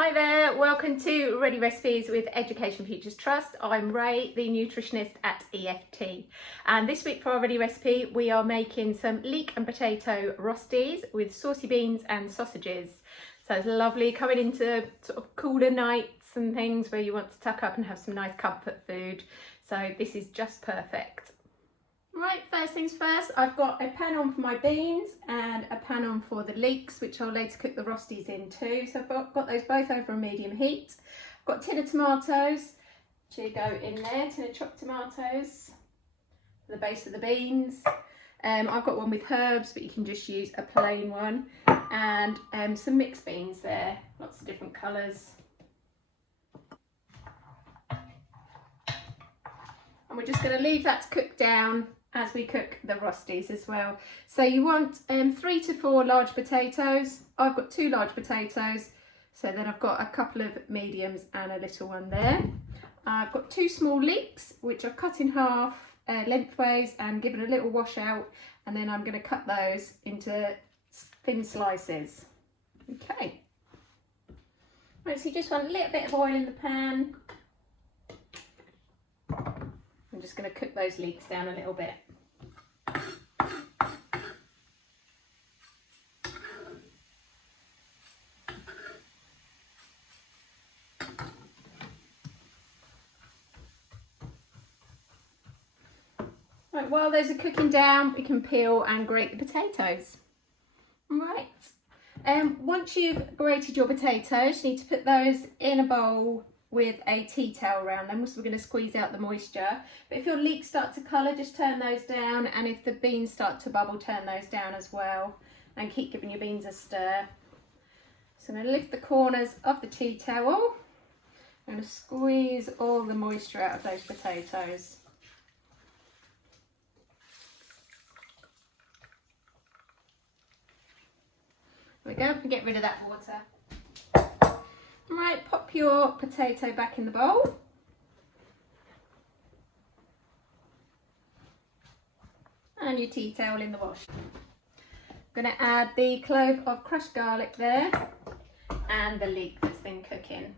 Hi there, welcome to Ready Recipes with Education Futures Trust. I'm Ray, the nutritionist at EFT. And this week for our Ready Recipe, we are making some leek and potato rosties with saucy beans and sausages. So it's lovely coming into sort of cooler nights and things where you want to tuck up and have some nice comfort food. So this is just perfect. Right, first things first, I've got a pan on for my beans and a pan on for the leeks, which I'll later cook the rosties in too. So I've got those both over a medium heat. I've got a tin of tomatoes to go in there, tin of chopped tomatoes for the base of the beans. I've got one with herbs, but you can just use a plain one. And some mixed beans there, lots of different colours. And we're just going to leave that to cook down as we cook the rosties as well. So you want 3 to 4 large potatoes. I've got 2 large potatoes, so then I've got a couple of mediums and a little one there. I've got 2 small leeks, which I've cut in half lengthways and given a little wash out, and then I'm going to cut those into thin slices. Okay. Right, so you just want a little bit of oil in the pan. I'm just going to cook those leeks down a little bit. Right, while those are cooking down, we can peel and grate the potatoes. Right. Once you've grated your potatoes, you need to put those in a bowl with a tea towel around them, so we're going to squeeze out the moisture. But if your leeks start to colour, just turn those down, and if the beans start to bubble, turn those down as well, and keep giving your beans a stir. So I'm going to lift the corners of the tea towel. I'm going to squeeze all the moisture out of those potatoes. There we go, and get rid of that water. Right, pop your potato back in the bowl. And your tea towel in the wash. I'm going to add the clove of crushed garlic there and the leek that's been cooking.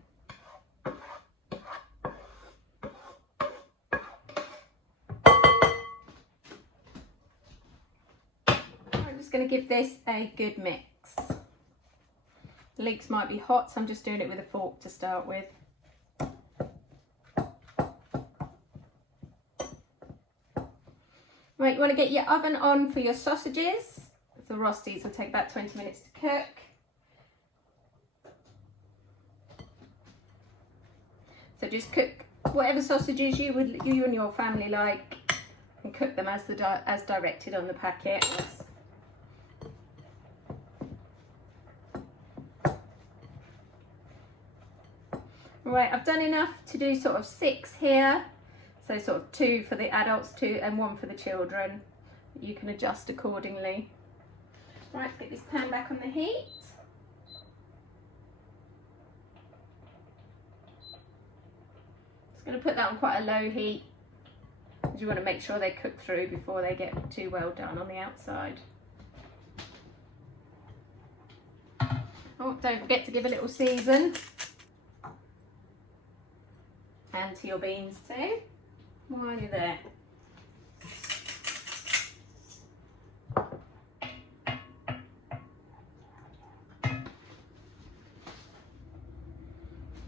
I'm just going to give this a good mix. The leeks might be hot, so I'm just doing it with a fork to start with. Right, you want to get your oven on for your sausages. The rosties will take about 20 minutes to cook. So just cook whatever sausages you and your family like, and cook them as directed on the packet. Right, I've done enough to do sort of 6 here, so sort of 2 for the adults, 2 and 1 for the children. You can adjust accordingly. Right, let's get this pan back on the heat. Just going to put that on quite a low heat, because you want to make sure they cook through before they get too well done on the outside. Oh, don't forget to give a little season. And to your beans too, while you're there.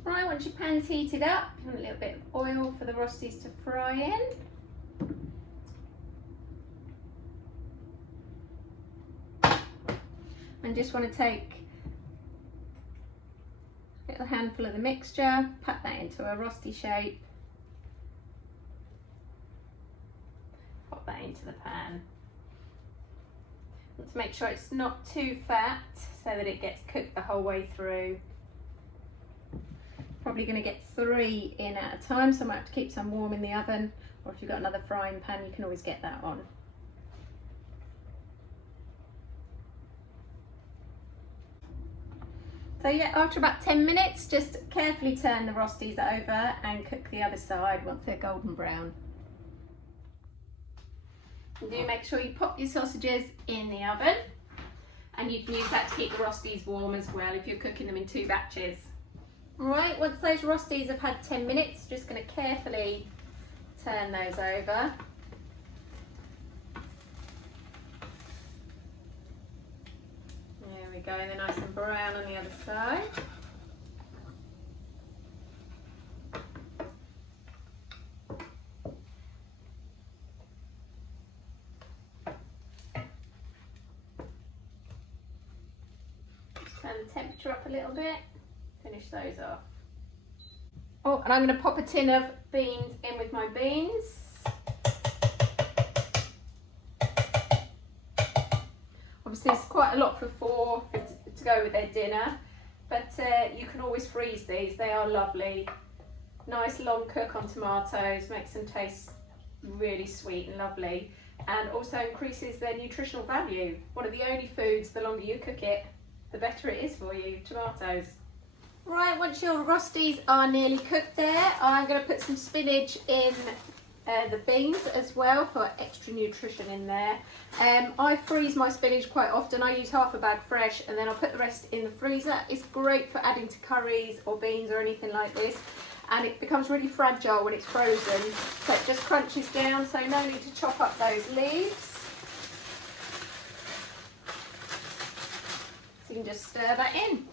Right, once your pan's heated up, you want a little bit of oil for the rosties to fry in. And just want to take a little handful of the mixture, pat that into a rosti shape, pop that into the pan. Want to make sure it's not too fat so that it gets cooked the whole way through. Probably going to get 3 in at a time, so I might have to keep some warm in the oven, or if you've got another frying pan you can always get that on. So yeah, after about 10 minutes, just carefully turn the rosties over and cook the other side once they're golden brown. And do make sure you pop your sausages in the oven, and you can use that to keep the rosties warm as well if you're cooking them in 2 batches. Alright, once those Rostis have had 10 minutes, just going to carefully turn those over. There we go, they're nice and brown on the other side. Turn the temperature up a little bit, finish those off. Oh, and I'm going to pop a tin of beans in with my beans. Obviously it's quite a lot for four to go with their dinner, but you can always freeze these. They are lovely. Nice long cook on tomatoes, makes them taste really sweet and lovely, and also increases their nutritional value. One of the only foods, the longer you cook it, the better it is for you, tomatoes. Right, once your Rostis are nearly cooked there, I'm going to put some spinach in the beans as well for extra nutrition in there. I freeze my spinach quite often. I use half a bag fresh and then I'll put the rest in the freezer. It's great for adding to curries or beans or anything like this, and it becomes really fragile when it's frozen, so it just crunches down, so no need to chop up those leaves. So you can just stir that in.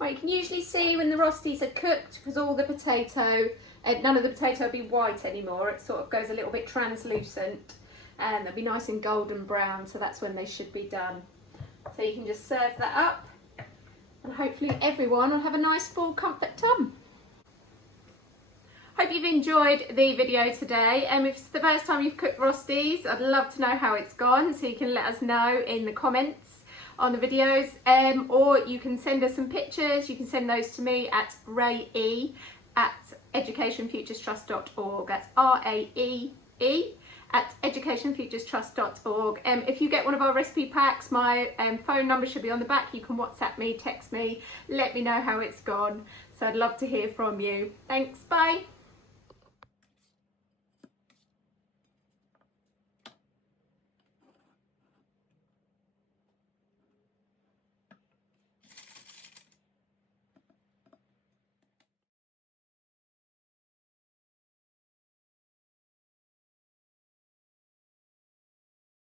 Right, you can usually see when the Rostis are cooked, because all the potato, none of the potato will be white anymore. It sort of goes a little bit translucent and they'll be nice and golden brown, so that's when they should be done. So you can just serve that up and hopefully everyone will have a nice full comfort tub. Hope you've enjoyed the video today, and if it's the first time you've cooked Rostis, I'd love to know how it's gone, so you can let us know in the comments on the videos, or you can send us some pictures. You can send those to me at raee@educationfuturestrust.org. That's RAEE at educationfuturestrust.org. If you get one of our recipe packs, my phone number should be on the back. You can WhatsApp me, text me, let me know how it's gone. So I'd love to hear from you. Thanks, bye.